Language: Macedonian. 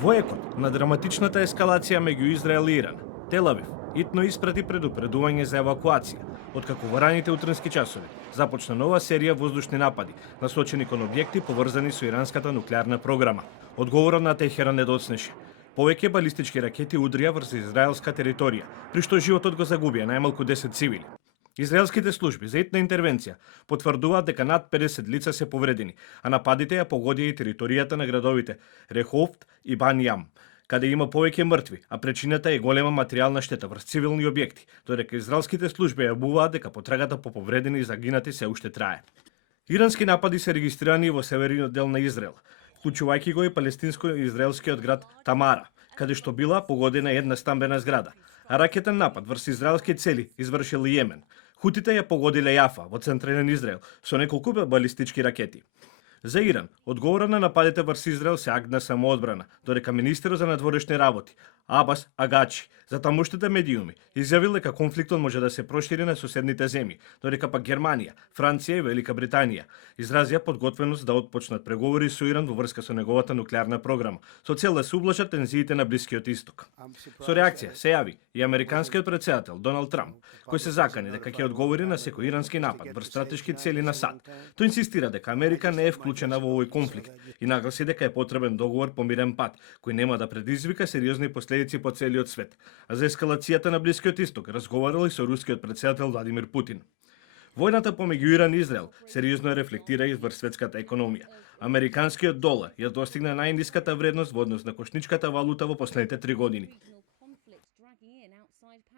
Во екот на драматичната ескалација меѓу Израел и Иран, Тел Авив итно испрати предупредување за евакуација, откако во раните утрински часови започна нова серија воздушни напади насочени кон објекти поврзани со иранската нуклеарна програма. Одговорот на Техеран не доцнеше. Повеќе балистички ракети удрија врз израелска територија, при што животот го загубија најмалку 10 цивили. Израелските служби за итна интервенција потврдуваат дека над 50 лица се повредени, а нападите ја погодија и територијата на градовите Реховт и Бан Јам, каде има повеќе мртви, а причината е голема материјална штета врз цивилни објекти, додека израелските служби јавуваат дека потрагата по повредени и загинати се уште трае. Ирански напади се регистрирани во северниот дел на Израел, вклучувајќи го и палестинско-израелскиот град Тамара, каде што била погодена една стамбена зграда, а ракетен напад врз израелски цели извршил и Јемен. Хутите ја погодиле Јафа во централен Израел со неколку балистички ракети. За Иран, одговорот на нападите врз Израел се акт на самоодбрана, додека министерот за надворешни работи Абас Агачи за тамошните медиуми изјавил дека конфликтот може да се прошири на соседните земји, додека пак Германија, Франција и Велика Британија изразија подготвеност да отпочнат преговори со Иран во врска со неговата нуклеарна програма, со цел да се ублажат тензиите на Блискиот Исток. Со реакција се јави и американскиот претседател Доналд Трамп, кој се закани дека ќе одговори на секој ирански напад врз стратешки цели на САД. Тој инсистира дека Америка не е вклучена во овој конфликт и нагласи дека е потребен договор по мирен пат, кој нема да предизвика сериозни последици по целиот свет. А за ескалацијата на Блискиот Исток разговарал и со рускиот претседател Владимир Путин. Војната помеѓу Иран и Израел сериозно рефлектира и врз светската економија. Американскиот долар ја достигна најниската вредност во однос на кошничката валута во последните 3 години.